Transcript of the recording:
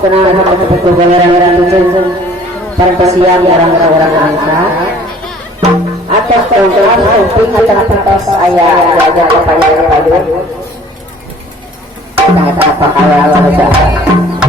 kenal betul orang-orang itu para pesiam orang-orang angka atas tongkrongan samping atas atas ayah jaga kepada padu kata apa kalau saja